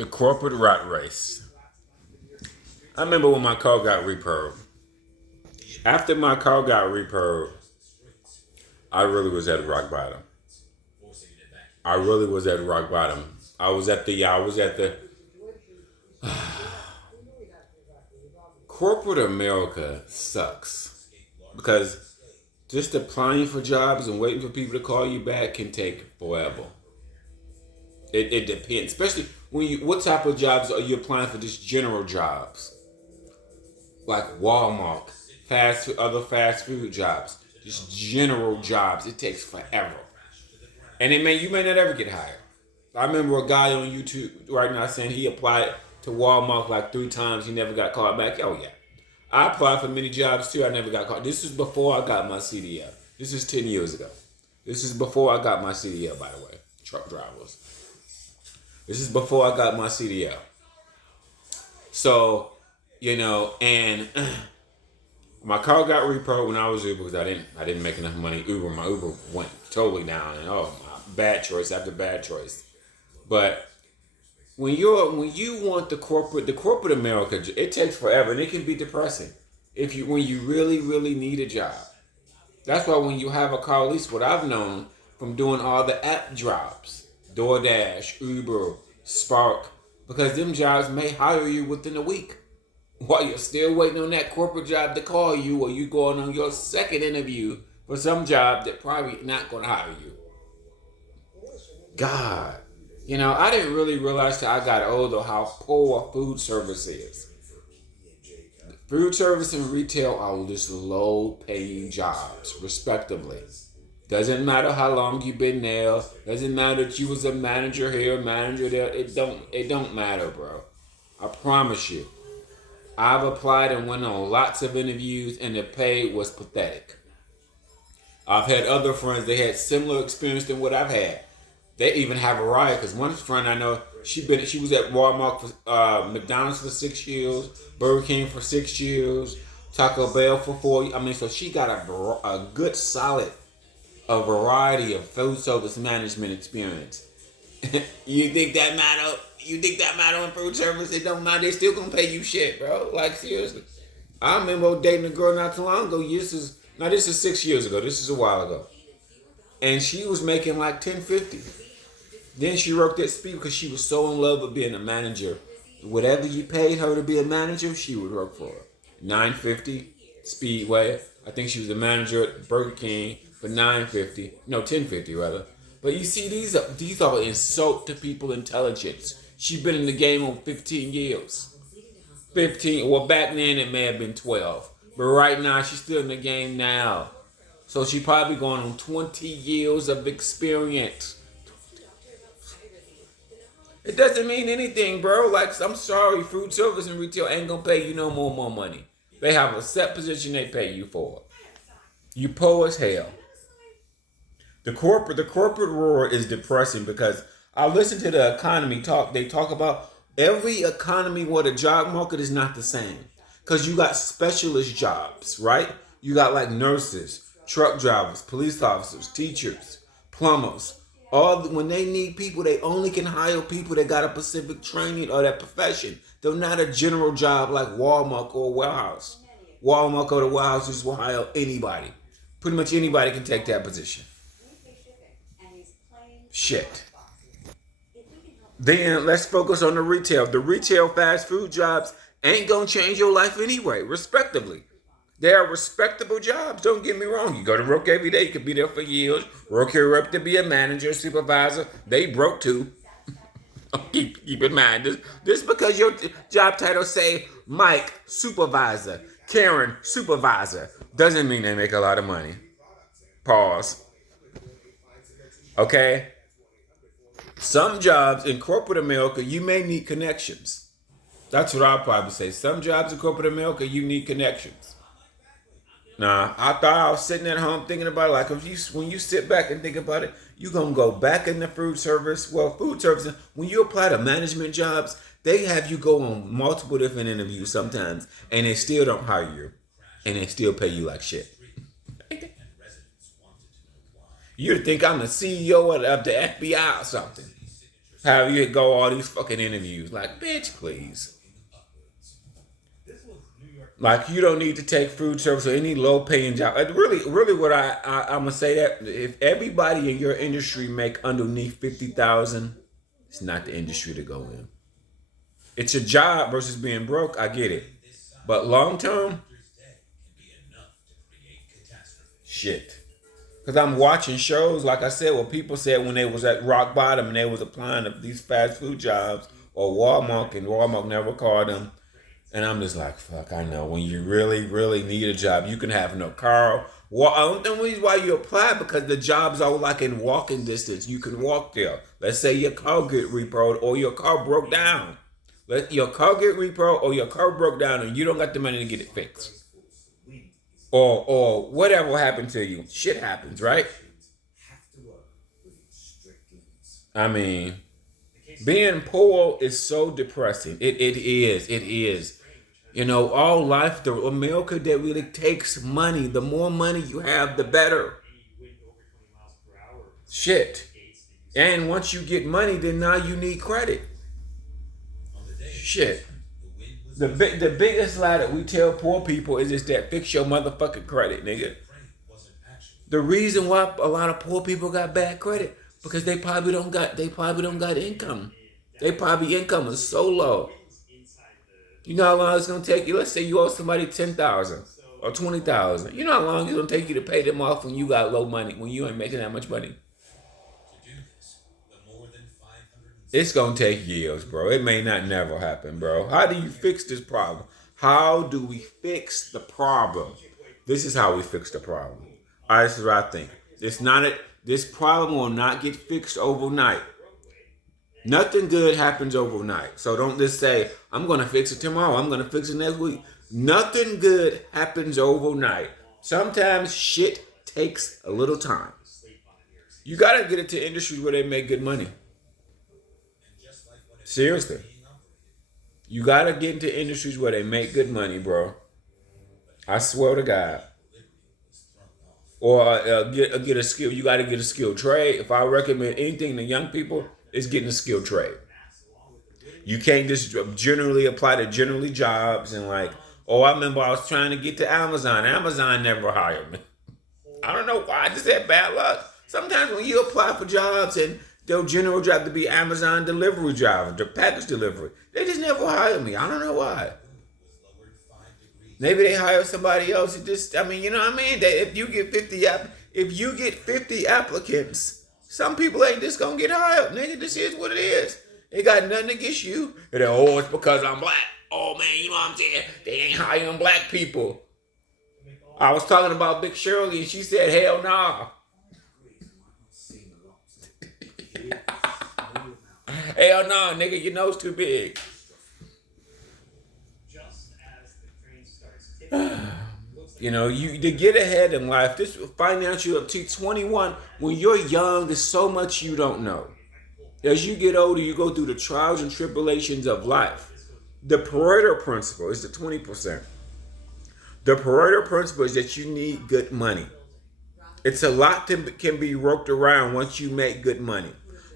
The corporate rat race. I remember when my car got repoed. After my car got repoed, I really was at rock bottom. I really was at rock bottom. I was at the corporate America sucks because just applying for jobs and waiting for people to call you back can take forever. It depends, especially when you. What type of jobs are you applying for? Just general jobs, like Walmart, other fast food jobs, just general jobs. It takes forever, and you may not ever get hired. I remember a guy on YouTube right now saying he applied to Walmart like 3 times. He never got called back. Oh yeah, I applied for many jobs too. I never got called. This is before I got my CDL. This is 10 years ago. This is before I got my CDL, by the way. Truck drivers. This is before I got my CDL. So, and my car got repoed when I was Uber because I didn't make enough money. My Uber went totally down, and bad choice after bad choice. But when you want the corporate America, it takes forever and it can be depressing. When you really, really need a job. That's why when you have a car, at least what I've known from doing all the app jobs, DoorDash, Uber, Spark, because them jobs may hire you within a week while you're still waiting on that corporate job to call you, or you going on your second interview for some job that probably not going to hire you. God, I didn't really realize till I got older how poor food service is. Food service and retail are just low-paying jobs, respectively. Doesn't matter how long you've been there. Doesn't matter that you was a manager here, manager there. It don't matter, bro. I promise you. I've applied and went on lots of interviews, and the pay was pathetic. I've had other friends that had similar experience than what I've had. They even have a riot because one friend I know, she was at Walmart for McDonald's for 6 years, Burger King for 6 years, Taco Bell for 4 years. So she got a good solid, a variety of food service management experience. You think that matter? You think that matter in food service? It don't matter. They still gonna pay you shit, bro. Like seriously. I remember dating a girl not too long ago. This is 6 years ago. This is a while ago, and she was making like $10.50. Then she worked at Speed because she was so in love with being a manager. Whatever you paid her to be a manager, she would work for it. $9.50 Speedway. I think she was a manager at Burger King for $9.50. No, $10.50 rather. But you see, these are insult to people's intelligence. She's been in the game on 15 years. 15. Well, back then it may have been 12. But right now, she's still in the game now. So she probably going on 20 years of experience. It doesn't mean anything, bro. Like, I'm sorry, food service and retail ain't gonna pay you no more money. They have a set position they pay you for. You poor as hell. The corporate world is depressing because I listen to the economy talk. They talk about every economy where the job market is not the same. Because you got specialist jobs, right? You got like nurses, truck drivers, police officers, teachers, plumbers. When they need people, they only can hire people that got a specific training or that profession. They're not a general job like Walmart or a warehouse. Walmart or the warehouse just will hire anybody. Pretty much anybody can take that position. Shit. Then let's focus on the retail. The retail fast food jobs ain't gonna change your life anyway, respectively. They are respectable jobs. Don't get me wrong. You go to work every day. You could be there for years. Work your up to be a manager, supervisor. They broke too. keep in mind. This because your job title say Mike, supervisor. Karen, supervisor. Doesn't mean they make a lot of money. Pause. Okay? Some jobs in corporate America, you may need connections. That's what I'll probably say. Some jobs in corporate America, you need connections. Nah, I thought I was sitting at home thinking about it. Like when you sit back and think about it, you're gonna go back into food service. Well, food service, when you apply to management jobs, they have you go on multiple different interviews sometimes, and they still don't hire you, and they still pay you like shit. You'd think I'm the CEO of the FBI or something. Have you go all these fucking interviews. Like, bitch, please. Like, you don't need to take food service or any low paying job. Really, what I'm gonna say that if everybody in your industry make underneath 50,000, it's not the industry to go in. It's a job versus being broke. I get it, but long term, shit. Because I'm watching shows, like I said, what people said when they was at rock bottom and they was applying to these fast food jobs or Walmart, and Walmart never called them. And I'm just like, fuck, I know. When you really, really need a job, you can have no car. Well, the reason why you apply because the jobs are like in walking distance. You can walk there. Let's say your car get repoed or your car broke down. Let your car get repoed or your car broke down and you don't got the money to get it fixed. Or whatever happened to you. Shit happens, right? I mean, being poor is so depressing. It is. It is. You know, all life, the America that really takes money. The more money you have, the better. Shit. And once you get money, then now you need credit. Shit. The biggest lie that we tell poor people is just that fix your motherfucking credit, nigga. The reason why a lot of poor people got bad credit because they probably don't got income. They probably income is so low. You know how long it's gonna take you? Let's say you owe somebody 10,000 or 20,000. You know how long it's gonna take you to pay them off when you got low money, when you ain't making that much money. It's gonna take years, bro. It may not never happen, bro. How do you fix this problem? How do we fix the problem? This is how we fix the problem. All right, this is what I think. It's not it. This problem will not get fixed overnight. Nothing good happens overnight. So don't just say, I'm gonna fix it tomorrow. I'm gonna fix it next week. Nothing good happens overnight. Sometimes shit takes a little time. You gotta get into industries where they make good money. Seriously. You gotta get into industries where they make good money, bro. I swear to God. Or get a skill. You gotta get a skilled trade. If I recommend anything to young people, it's getting a skilled trade. You can't just generally apply to generally jobs and like, oh, I remember I was trying to get to Amazon. Amazon never hired me. I don't know why. I just had bad luck. Sometimes when you apply for jobs and their general job to be Amazon delivery driver, the package delivery, they just never hire me. I don't know why. Maybe they hire somebody else. It just, I mean, you know what I mean? That if you get 50 applicants, some people ain't just gonna get hired. Nigga, this is what it is. They got nothing against you. And then, oh, it's because I'm black. Oh man, you know what I'm saying? They ain't hiring black people. I was talking about Big Shirley and she said, hell nah. Hell nah, nigga, your nose too big. You know, you to get ahead in life, this financial up to 21, when you're young, there's so much you don't know. As you get older, you go through the trials and tribulations of life. The Pareto principle is the 20%. The Pareto principle is that you need good money. It's a lot that can be worked around once you make good money.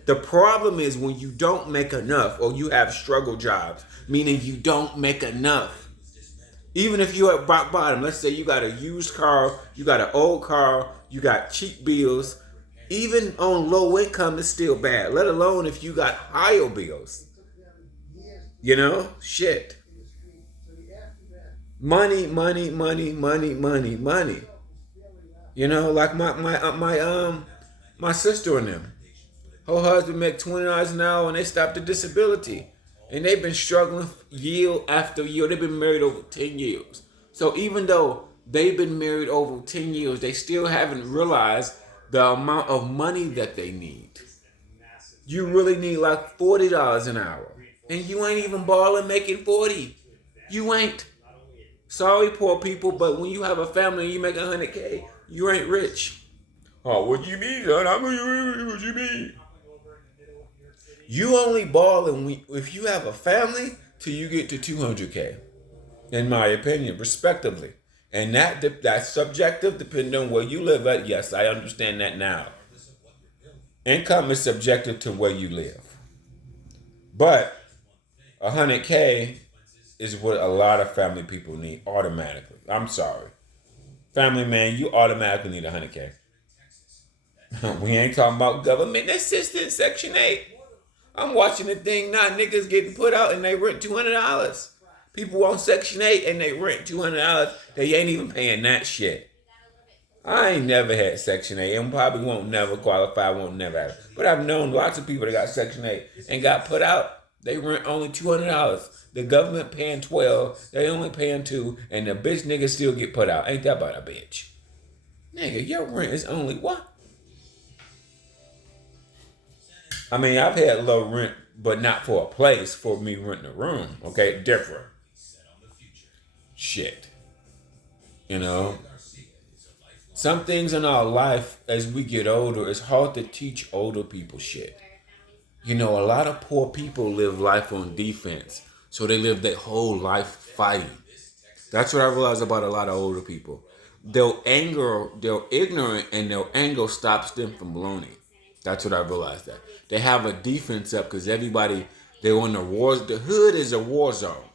The problem is when you don't make enough or you have struggle jobs, meaning you don't make enough. Even if you're at rock bottom, let's say you got a used car, you got an old car, you got cheap bills, even on low income, it's still bad, let alone if you got higher bills. You know? Shit. Money, money, money, money, money, money. You know, like my sister and them. Her husband make $20 an hour and they stopped the disability. And they've been struggling year after year. They've been married over 10 years. So even though they've been married over 10 years, they still haven't realized the amount of money that they need. You really need like $40 an hour. And you ain't even balling making 40. You ain't. Sorry, poor people, but when you have a family and you make 100K, you ain't rich. Oh, what you mean, son? What you mean? You only balling if you have a family till you get to 200K, in my opinion, respectively. And that's subjective, depending on where you live at. Yes, I understand that now. Income is subjective to where you live. But 100K is what a lot of family people need automatically. I'm sorry. Family man, you automatically need 100K. We ain't talking about government assistance, Section 8. I'm watching the thing now. Niggas getting put out and they rent $200. People on Section 8 and they rent $200. They ain't even paying that shit. I ain't never had Section 8 and probably won't never qualify, won't never have it. But I've known lots of people that got Section 8 and got put out. They rent only $200. The government paying 12, they only paying 2, and the bitch niggas still get put out. Ain't that about a bitch? Nigga, your rent is only what? I mean, I've had low rent, but not for a place, for me renting a room. Okay, different. Shit. You know? Some things in our life as we get older, it's hard to teach older people shit. You know, a lot of poor people live life on defense. So they live their whole life fighting. That's what I realize about a lot of older people. They're ignorant, and their anger stops them from learning. That's what I realized that. They have a defense up because they're on the wars. The hood is a war zone.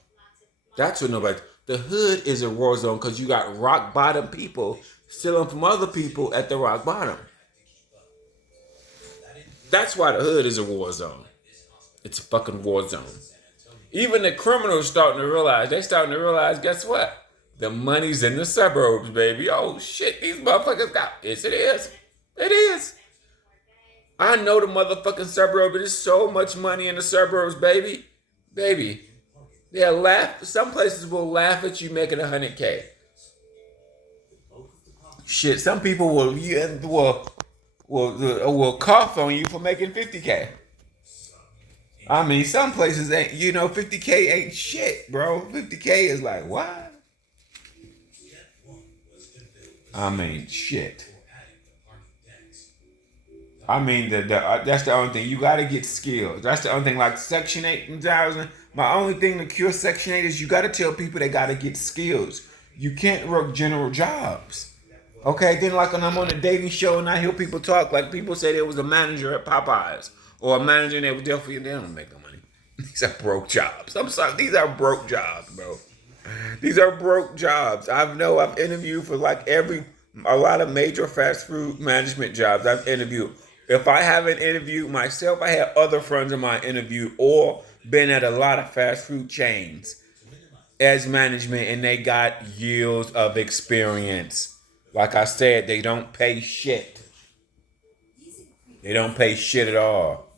That's what nobody, the hood is a war zone because you got rock bottom people stealing from other people at the rock bottom. That's why the hood is a war zone. It's a fucking war zone. Even the criminals starting to realize, guess what? The money's in the suburbs, baby. Oh shit, these motherfuckers got, yes it is. It is. I know the motherfucking suburbs. There's so much money in the suburbs, baby. Baby. They'll laugh. Some places will laugh at you making 100K. Shit, some people will cough on you for making 50K. I mean, some places ain't, 50K ain't shit, bro. 50K is like, what? I mean, shit. I mean, that's the only thing. You got to get skills. That's the only thing. Like Section 8 and 1000. My only thing to cure Section 8 is you got to tell people they got to get skills. You can't work general jobs. Okay, then like when I'm on a dating show and I hear people talk, like people say there was a manager at Popeyes or a manager and they were there for you. They don't make no money. These are broke jobs. I'm sorry. These are broke jobs, bro. These are broke jobs. I've interviewed for a lot of major fast food management jobs. I've interviewed. If I haven't interviewed myself, I had other friends of mine interviewed or been at a lot of fast food chains as management, and they got years of experience. Like I said, they don't pay shit. They don't pay shit at all.